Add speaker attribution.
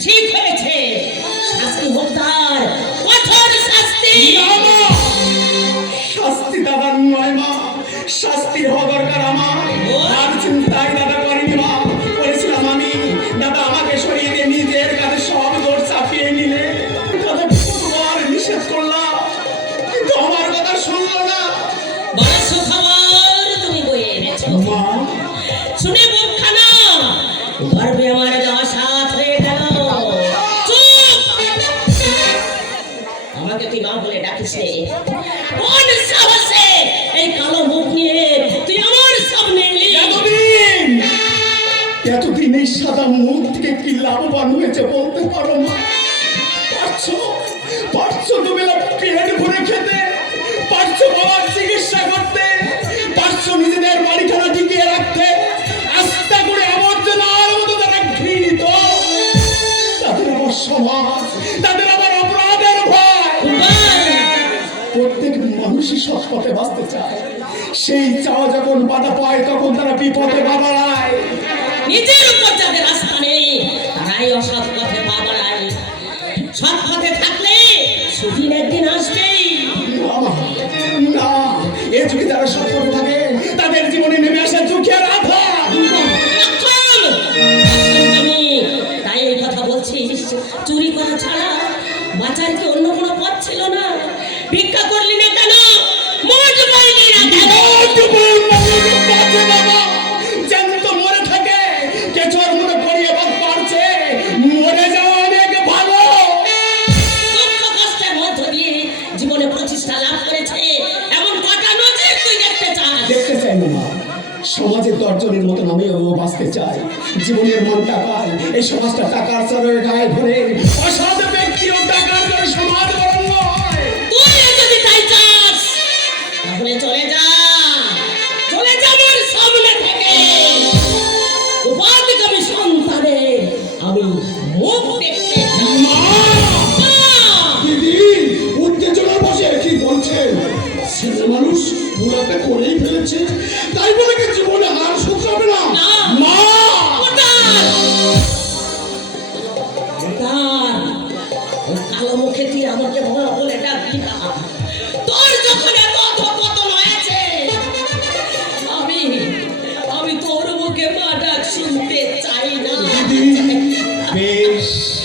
Speaker 1: Cheese. মা
Speaker 2: রে। কোন সাহসে এই কালো মুখ নিয়ে তুই আমার সামনে এলি?
Speaker 1: এতদিন এই সাদা মুখ থেকে কি লাভবান হয়েছে বলতে পারো না পারছ? পারছ তুমি পেট ভরে খেতে? সৎ পথে বাঁচতে চায়। সেই চাওয়া যখন বাধা পায় তখন তারা বিপদে বাধায়
Speaker 2: নিজের উপর যাদের আস্থা নেই তারাই অসৎ পথে পা বাড়ায়। সৎ পথে থাকলে সুদিন একদিন আসবেই।
Speaker 1: না এ যুগে যারা পথে থাকে তাদের জীবনে নেমে আসে!
Speaker 2: আমি তাই এই কথা বলছিস চুরি করা ছাড়া বাঁচার কি অন্য কোনো পথ ছিল না? ভিক্ষা করলি
Speaker 1: সমাজের দর্জনের মতন আমিও বাঁচতে চাই। জীবনের মন টাকায় এই সমাজটা টাকার চরের গায়ে ভরে অসৎ বুড়াতে করেই ফেলেছে। তাই বলে কি জীবনে হার শুধরাবে না?
Speaker 2: না।
Speaker 1: মা!
Speaker 2: কালো মুখে তুই আমাকে মা বলে ডাকবি না। তোর যখন এত অধঃপতন হয়েছে, আমি আমি তোর মুখে মা ডাক শুনতে চাই না।
Speaker 1: বেশ।